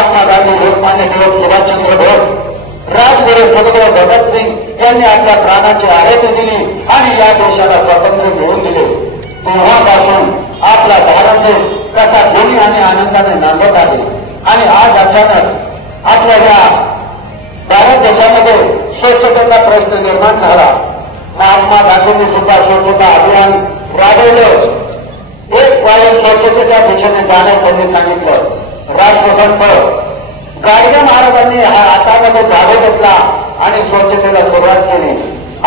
महात्मा गांधी, लोकमान्य टिळक, सुभाषचंद्र बोस, राजगुरू सुखदेव भगतसिंग यांनी आपल्या प्राणाची आहुती दिली आणि या देशाला स्वातंत्र्य मिळवून दिले. तेव्हापासून आपला भारत देश कसा गुणी आणि आनंदाने नांदत आहे. आणि आज अचानक आपल्या या भारत देशामध्ये स्वच्छतेचा प्रश्न निर्माण झाला. महात्मा गांधींनी सुद्धा स्वच्छता अभियान राबवलं. एक पाऊल स्वच्छतेच्या दिशेने जाण्यास त्यांनी सांगितलं. राष्ट्रसंत गाडगे महाराजांनी हा हातामध्ये धागो घेतला आणि स्वच्छतेला सुरुवात केली.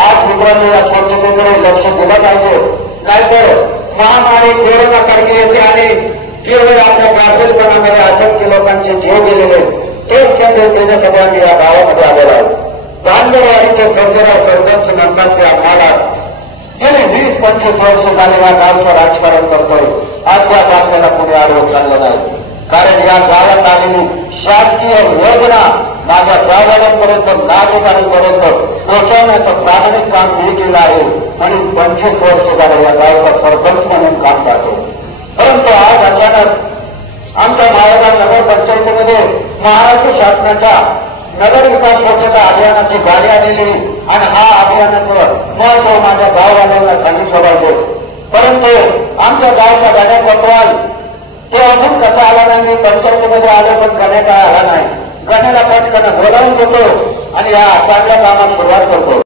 आज मित्रांनो या स्वच्छतेकडे लक्ष दिलं पाहिजे. नाहीतर महामारी कोरोनासारखी येते आणि केवळ आपल्या गाफीलपणामध्ये असंख्य लोकांचे जीव गेलेले तेच केंद्र सगळ्यांनी या गावामध्ये आलेला आहे. बांधवाडीचे सर्जराव सरपंच म्हणतात ते आम्हाला गेले 20-25 वर्ष झाले या गावचं राजकारण करतोय. अद्याप आपल्याला पुढे आढळून चाललं नाही. कारण या गावात आलेली शासकीय योजना माझ्या गाववाल्यांपर्यंत, नागरिकांपर्यंत पोहोचवण्याचं प्रामाणिक काम मी केलं आहे. आणि 25 वर्ष झालं या गावाचा सरपंच म्हणून काम करतो. परंतु आज अचानक आमच्या माळेगाव नगरपंचायतीमध्ये महाराष्ट्र शासनाच्या नगर विकास स्वच्छता अभियानाची गाडी आलेली आणि हा अभियानाचं महत्व माझ्या गाववाल्यांना सांगितलं पाहिजे. परंतु आमच्या गावचा गाड्या कोतवाल ते अजून कसा आला नाही. मी पंचायतीमध्ये आलो पण गण्या काय आला नाही. गण्याला पटकन बोलावून देतो आणि या चांगल्या कामात सुरुवात करतो.